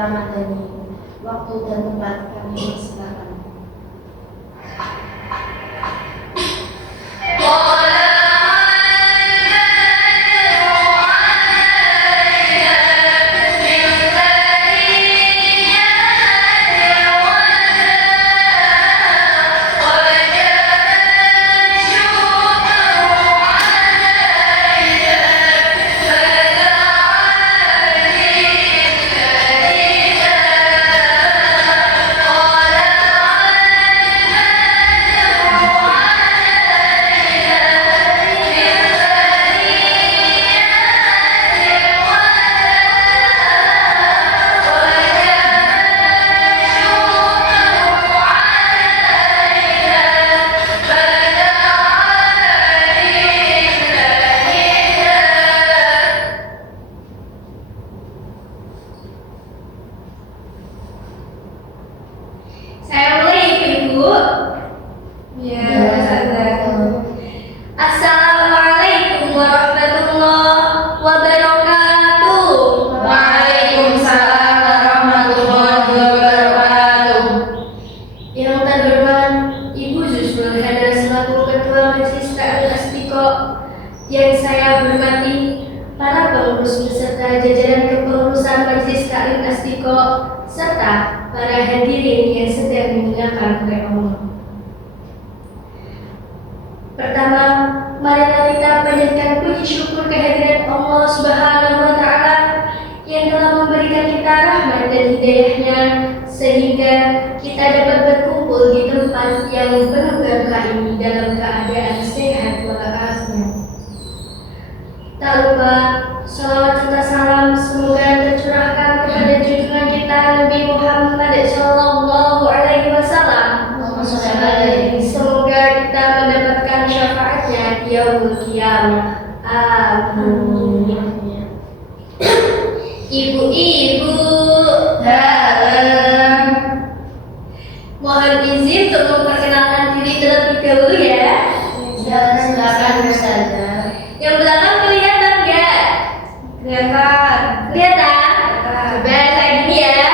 Ramadhani. Waktu dan tempat kami silakan. Yang saya hormati para pengurus beserta jajaran kepengurusan Majelis Taklim Asdiqo serta para hadirin yang sedang dimuliakan oleh Allah. Pertama, marilah kita panjatkan puji syukur kehadiran Allah Subhanahu wa Ta'ala yang telah memberikan kita rahmat dan hidayahnya sehingga kita dapat berkumpul di tempat yang penuh berkah ini dalam keadaan sehat walafiat. Tak lupa, salawat serta salam semoga tercurahkan kepada junjungan kita Nabi Muhammad Sallallahu Alaihi Wasallam. Semoga kita mendapatkan syafaatnya di yaumul qiyamah. Amin. Ibu-ibu, mohon izin untuk memperkenalkan diri terlebih dahulu ya. Silakan Ustazah. Yang belakang kelihatan nggak? Kelihatan. Kelihatan? Coba lagi ya.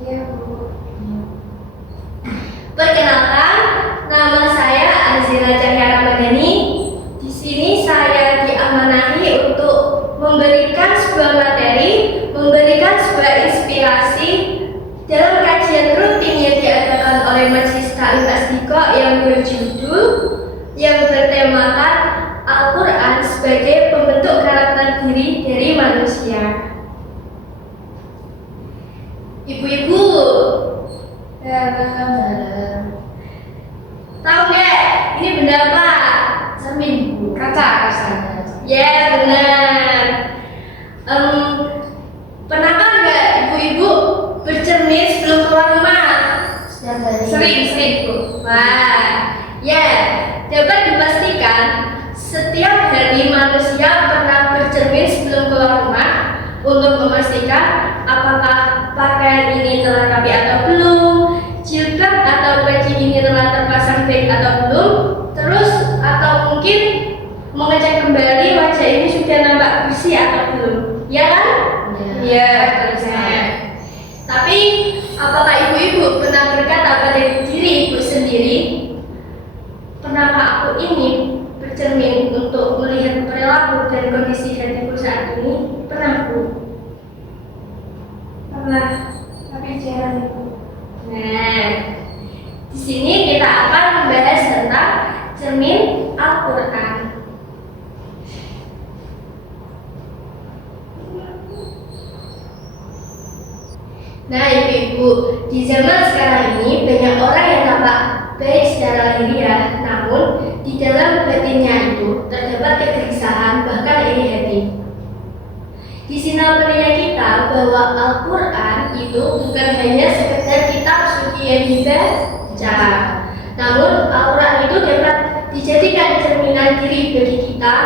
Iya, Bu. Perkenalkan, nama saya Azila Cahya Ramadhani. Di sini saya diamanahi untuk memberikan sebuah materi, memberikan sebuah inspirasi dalam kajian rutin yang diadakan oleh Majelis Taklim Asdiqo yang berjudul yang bertemakan Al-Quran sebagai pembentuk karakter diri dari manusia. Ibu-ibu, tahu nggak ini benda apa? Cermin, Bu. Kaca. Ustazah. Ya benar. Pernahkah nggak ibu-ibu bercermin sebelum keluar rumah? Sering, Bu. Wah, ya dapat dipastikan setiap hari manusia pernah bercermin sebelum keluar rumah untuk memastikan apakah pakaian ini telah rapi atau belum, jilbab atau peci ini telah terpasang baik atau belum, terus atau mungkin mengecek kembali wajah ini sudah nampak bersih atau belum, ya kan? Iya, benar. Tapi apakah ibu-ibu pernah berkata pada diri ibu sendiri, pernahkah aku ini bercermin untuk melihat perilaku dan kondisi hatiku saat ini? Pernah, Bu? Pernah, tapi jarang, Bu. Nah, di sini kita akan membahas tentang cermin Al-Quran. Nah, ibu-ibu, di zaman sekarang ini banyak orang yang tampak baik secara lahiriah, namun di dalam batinnya itu terdapat kegelisahan bahkan iri hati. Di sini penilaian kita bahwa Al-Quran itu bukan hanya sekedar kitab suci yang dibaca, namun Al-Quran itu dapat dijadikan cerminan diri bagi kita.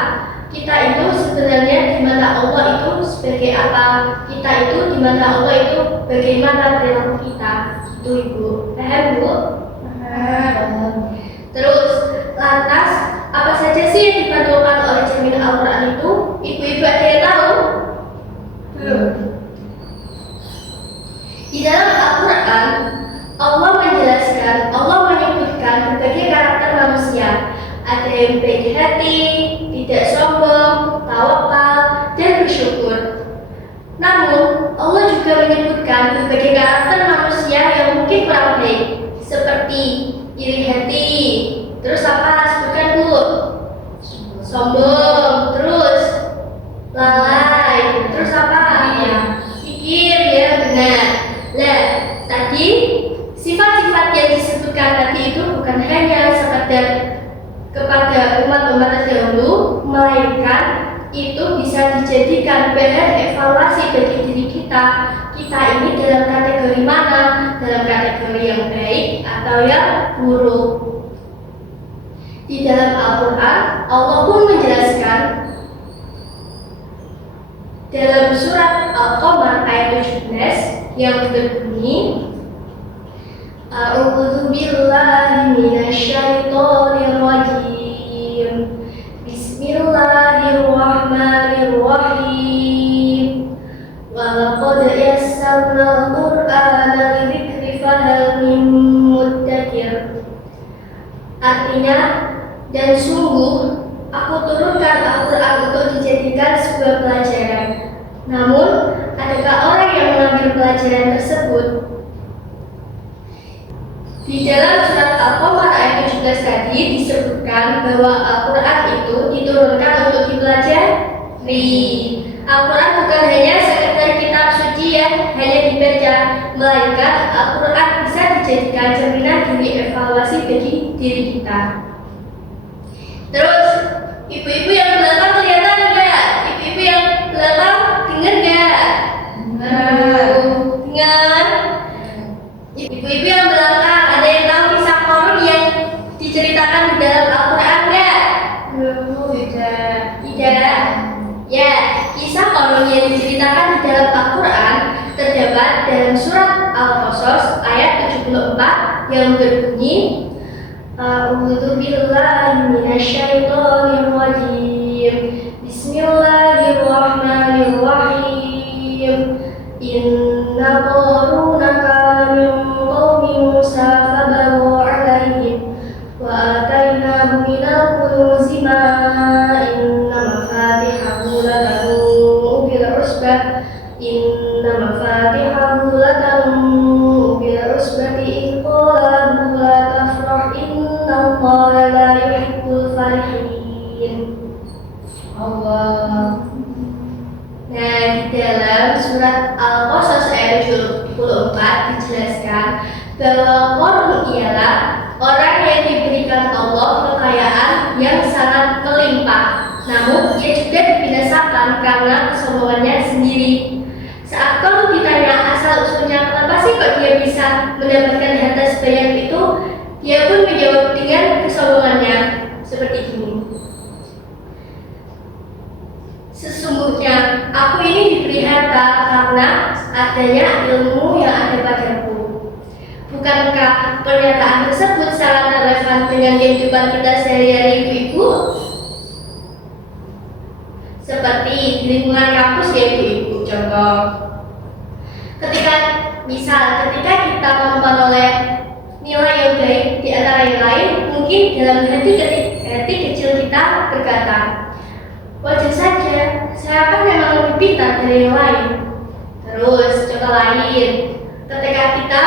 Kita itu sebenarnya di mata Allah itu sebagai apa? Kita itu di mata Allah itu bagaimana perilaku kita? Itu Ibu. Paham, Bu? Paham. Terus lantas apa saja sih yang dipantulkan oleh cermin Al-Quran itu? Ibu-ibu ada yang tahu? Belum. Sifat-sifat yang disebutkan tadi itu bukan hanya sekadar kepada umat-umat terdahulu, melainkan itu bisa dijadikan bahan evaluasi bagi diri kita. Kita ini dalam kategori mana? Dalam kategori yang baik atau yang buruk? Di dalam Al-Quran, Allah pun menjelaskan dalam surat Al-Qamar ayat 17 yang berbunyi, A'udzu billahi minasyaitonir rajim. Bismillahirrahmanirrahim. Wa laqad yassarnal Qur'ana lidzikri fahal min muddakir. Artinya, dan sungguh aku turunkan Al-Quran untuk dijadikan sebuah pelajaran. Namun, adakah orang yang mengambil pelajaran tersebut? Di dalam surat Al-Qamar ayat 17 tadi disebutkan bahwa Al-Quran itu diturunkan untuk dipelajari. Al-Quran bukan hanya sekedar kitab suci yang hanya dibaca, melainkan Al-Quran bisa dijadikan cerminan diri evaluasi bagi diri kita. Terus, ibu-ibu yang belakang kelihatan enggak? Ibu-ibu yang belakang dengar enggak? Dengar? Ibu-ibu yang belakang, ada yang tahu kisah Qarun yang diceritakan di dalam Al-Quran enggak? Tidak. Ya, kisah Qarun yang diceritakan di dalam Al-Quran terdapat dalam surat Al-Qasas ayat 74 yang berbunyi, A'udzu billahi minasyaitonir rajim. Bismillahirrahmanirrahim. Inna Qaruna kana min qaumi Musa fabagha 'alaihim wa atainahu minal kunuzi ma inna mafatihahu latanu bil usbah in qala la tafrah innallaha la yuhibbul farihin. Allah. Nah, di dalam surat Al-Qasas ayat 24 dijelaskan bahwa Qarun ialah orang yang diberikan Allah kekayaan yang sangat melimpah, namun ia juga dibinasakan karena kesombongannya sendiri. Saat Qarun ditanya asal usulnya kenapa sih kok dia bisa mendapatkan harta sebanyak itu, dia pun menjawab dengan kesombongannya seperti ini. Sesungguhnya aku ini diberi harta karena adanya ilmu yang ada padaku. Bukankah pernyataan tersebut sangat relevan dengan kehidupan kita sehari-hari, ibu-ibu? Seperti di lingkungan kampus ya ibu-ibu. Contoh, ketika kita memperoleh nilai yang baik di antara yang lain, mungkin dalam hati kecil kita berkata, wajar saja, saya kan memang lebih pintar dari yang lain. Terus contoh lain, ketika kita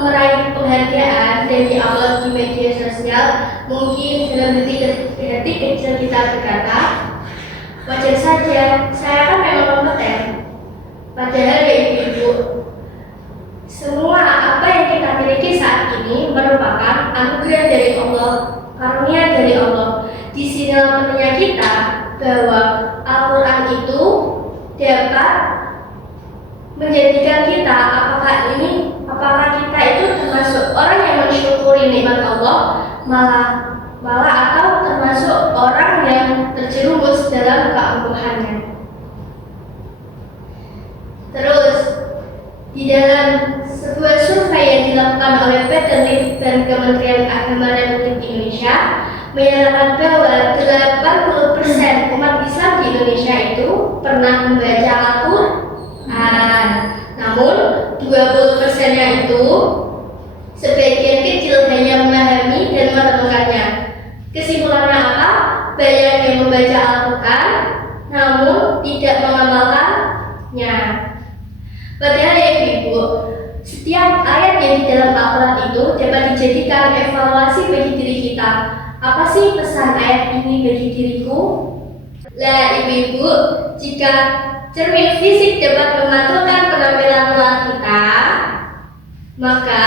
meraih penghargaan dan diupload di media sosial, mungkin dalam hati kecil kita berkata, wajar saja, saya kan memang kompeten. Padahal ya ibu-ibu, semua apa yang kita miliki saat ini merupakan anugerah dari Allah, karunia dari Allah. Di sini pentingnya kita bahwa Al-Quran itu dapat menjadikan kita apakah kita itu termasuk orang yang mensyukuri nikmat Allah malah atau termasuk orang yang terjerumus dalam keangkuhannya. Terus di dalam sebuah survei yang dilakukan oleh Peterlip dan Kementerian Agama Republik Indonesia menyatakan bahwa 80% umat Islam di Indonesia itu pernah membaca Al-Quran. Namun 20%-nya itu sebagian kecil hanya memahami dan merenungkannya. Kesimpulannya apa? Banyak yang membaca Al-Quran namun tidak mengamalkannya. Padahal ya ibu, setiap ayat yang di dalam Al-Quran itu dapat dijadikan evaluasi bagi diri kita. Apa sih pesan ayat ini bagi diriku? Lah ibu-ibu, jika cermin fisik dapat memantulkan penampilan luar kita, maka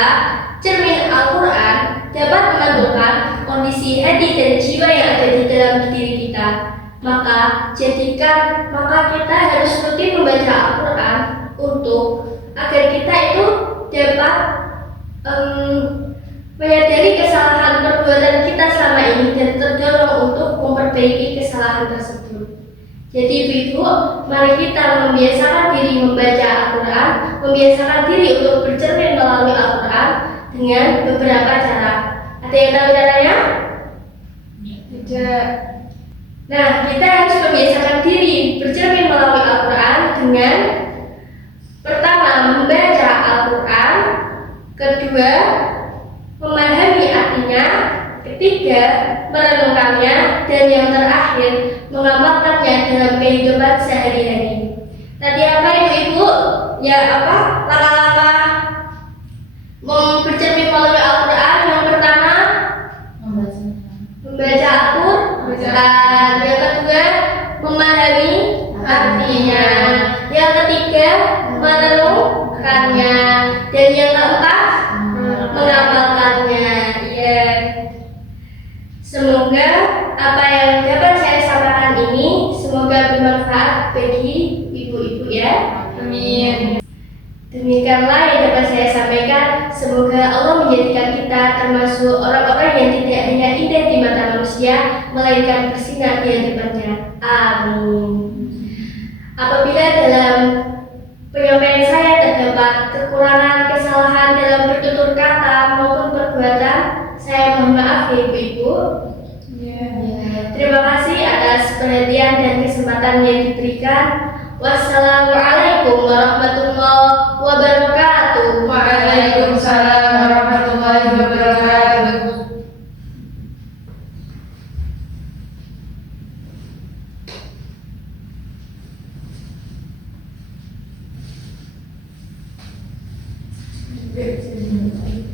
kondisi hati dan jiwa yang ada di dalam diri kita. Maka kita harus rutin membaca Al-Quran untuk agar kita itu dapat menyadari kesalahan perbuatan kita selama ini dan terdorong untuk memperbaiki kesalahan tersebut. Jadi ibu, mari kita membiasakan diri membaca Al-Quran, membiasakan diri untuk bercermin melalui Al-Quran dengan beberapa cara. Ada yang tahu caranya? Tidak. Nah, kita harus membiasakan diri bercermin melalui Al-Quran dengan pertama, membaca Al-Quran, kedua, memahami artinya, ketiga, merenungkannya, dan yang terakhir, mengamalkannya dalam kehidupan sehari-hari. Tadi apa ibu-ibu? Ya apa? Langkah-langkah bercermin melalui Al-Quran. Yang pertama, membaca Al-Quran. Yang kedua, memahami artinya. Yang ketiga, merenungkannya. Dan yang keempat, mengamalkannya. Ya. Semoga apa yang dapat saya sampaikan ini semoga bermanfaat bagi ibu-ibu ya. Amin. Demikianlah yang dapat saya sampaikan. Semoga Allah menjadikan kita termasuk orang-orang yang tidak hanya indah di mata manusia, melainkan bersinar di hadapannya. Amin. Apabila dalam penyampaian saya terdapat kekurangan, kesalahan dalam bertutur kata maupun perbuatan, saya mohon maaf ya ibu-ibu. Terima kasih atas perhatian dan kesempatan yang diberikan. Wassalamualaikum warahmatullahi wabarakatuh. Waalaikumsalam warahmatullahi wabarakatuh. Terima kasih.